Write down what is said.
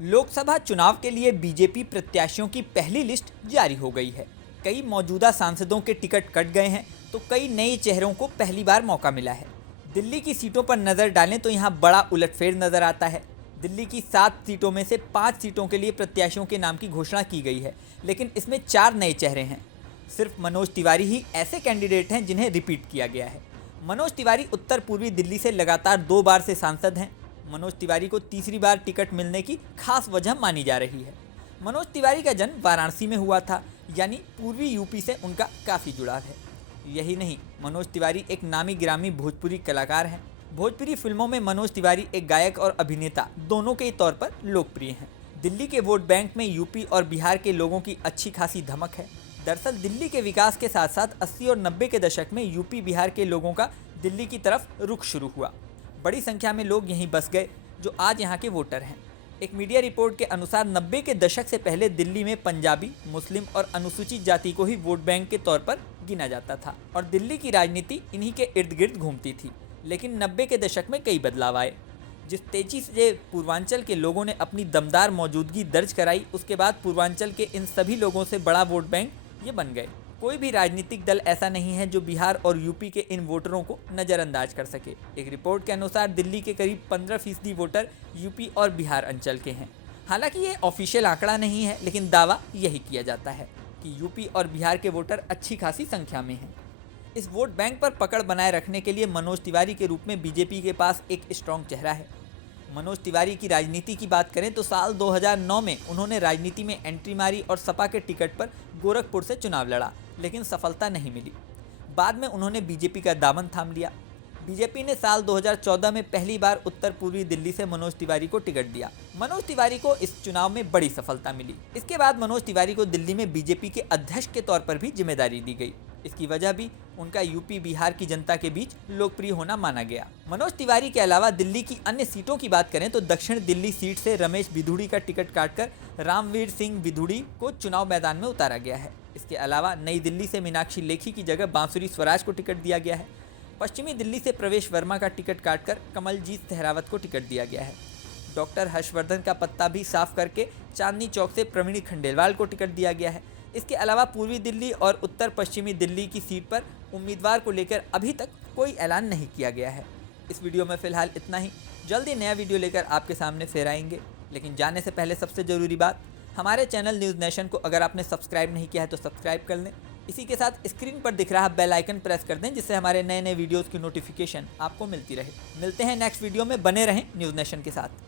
लोकसभा चुनाव के लिए बीजेपी प्रत्याशियों की पहली लिस्ट जारी हो गई है। कई मौजूदा सांसदों के टिकट कट गए हैं तो कई नए चेहरों को पहली बार मौका मिला है। दिल्ली की सीटों पर नज़र डालें तो यहाँ बड़ा उलटफेर नज़र आता है। दिल्ली की 7 सीटों में से 5 सीटों के लिए प्रत्याशियों के नाम की घोषणा की गई है, लेकिन इसमें 4 नए चेहरे हैं। सिर्फ मनोज तिवारी ही ऐसे कैंडिडेट हैं जिन्हें रिपीट किया गया है। मनोज तिवारी उत्तर पूर्वी दिल्ली से लगातार 2 बार से सांसद हैं। मनोज तिवारी को तीसरी बार टिकट मिलने की खास वजह मानी जा रही है। मनोज तिवारी का जन्म वाराणसी में हुआ था, यानी पूर्वी यूपी से उनका काफ़ी जुड़ाव है। यही नहीं, मनोज तिवारी एक नामी गिरामी भोजपुरी कलाकार हैं। भोजपुरी फिल्मों में मनोज तिवारी एक गायक और अभिनेता दोनों के तौर पर लोकप्रिय हैं। दिल्ली के वोट बैंक में यूपी और बिहार के लोगों की अच्छी खासी धमक है। दरअसल दिल्ली के विकास के साथ साथ 80 और 90 के दशक में यूपी बिहार के लोगों का दिल्ली की तरफ रुख शुरू हुआ। बड़ी संख्या में लोग यहीं बस गए जो आज यहाँ के वोटर हैं। एक मीडिया रिपोर्ट के अनुसार 90 के दशक से पहले दिल्ली में पंजाबी, मुस्लिम और अनुसूचित जाति को ही वोट बैंक के तौर पर गिना जाता था और दिल्ली की राजनीति इन्हीं के इर्द गिर्द घूमती थी। लेकिन 90 के दशक में कई बदलाव आए। जिस तेजी से पूर्वांचल के लोगों ने अपनी दमदार मौजूदगी दर्ज कराई, उसके बाद पूर्वांचल के इन सभी लोगों से बड़ा वोट बैंक ये बन गए। कोई भी राजनीतिक दल ऐसा नहीं है जो बिहार और यूपी के इन वोटरों को नज़रअंदाज कर सके। एक रिपोर्ट के अनुसार दिल्ली के करीब 15% वोटर यूपी और बिहार अंचल के हैं। हालांकि ये ऑफिशियल आंकड़ा नहीं है, लेकिन दावा यही किया जाता है कि यूपी और बिहार के वोटर अच्छी खासी संख्या में हैं। इस वोट बैंक पर पकड़ बनाए रखने के लिए मनोज तिवारी के रूप में बीजेपी के पास एक स्ट्रॉन्ग चेहरा है। मनोज तिवारी की राजनीति की बात करें तो साल 2009 में उन्होंने राजनीति में एंट्री मारी और सपा के टिकट पर गोरखपुर से चुनाव लड़ा, लेकिन सफलता नहीं मिली। बाद में उन्होंने बीजेपी का दामन थाम लिया। बीजेपी ने साल 2014 में पहली बार उत्तर पूर्वी दिल्ली से मनोज तिवारी को टिकट दिया। मनोज तिवारी को इस चुनाव में बड़ी सफलता मिली। इसके बाद मनोज तिवारी को दिल्ली में बीजेपी के अध्यक्ष के तौर पर भी जिम्मेदारी दी गई। इसकी वजह भी उनका यूपी बिहार की जनता के बीच लोकप्रिय होना माना गया। मनोज तिवारी के अलावा दिल्ली की अन्य सीटों की बात करें तो दक्षिण दिल्ली सीट से रमेश बिधूड़ी का टिकट काटकर रामवीर सिंह बिधूड़ी को चुनाव मैदान में उतारा गया है। इसके अलावा नई दिल्ली से मीनाक्षी लेखी की जगह बांसुरी स्वराज को टिकट दिया गया है। पश्चिमी दिल्ली से प्रवेश वर्मा का टिकट काटकर कमलजीत सहरावत को टिकट दिया गया है। डॉक्टर हर्षवर्धन का पत्ता भी साफ करके चांदनी चौक से प्रवीण खंडेलवाल को टिकट दिया गया है। इसके अलावा पूर्वी दिल्ली और उत्तर पश्चिमी दिल्ली की सीट पर उम्मीदवार को लेकर अभी तक कोई ऐलान नहीं किया गया है। इस वीडियो में फिलहाल इतना ही। जल्दी नया वीडियो लेकर आपके सामने फिर आएंगे, लेकिन जाने से पहले सबसे ज़रूरी बात, हमारे चैनल न्यूज़ नेशन को अगर आपने सब्सक्राइब नहीं किया है तो सब्सक्राइब कर लें। इसी के साथ स्क्रीन पर दिख रहा बेल आइकन प्रेस कर दें, जिससे हमारे नए नए वीडियोज़ की नोटिफिकेशन आपको मिलती रहे। मिलते हैं नेक्स्ट वीडियो में, बने रहें न्यूज़ नेशन के साथ।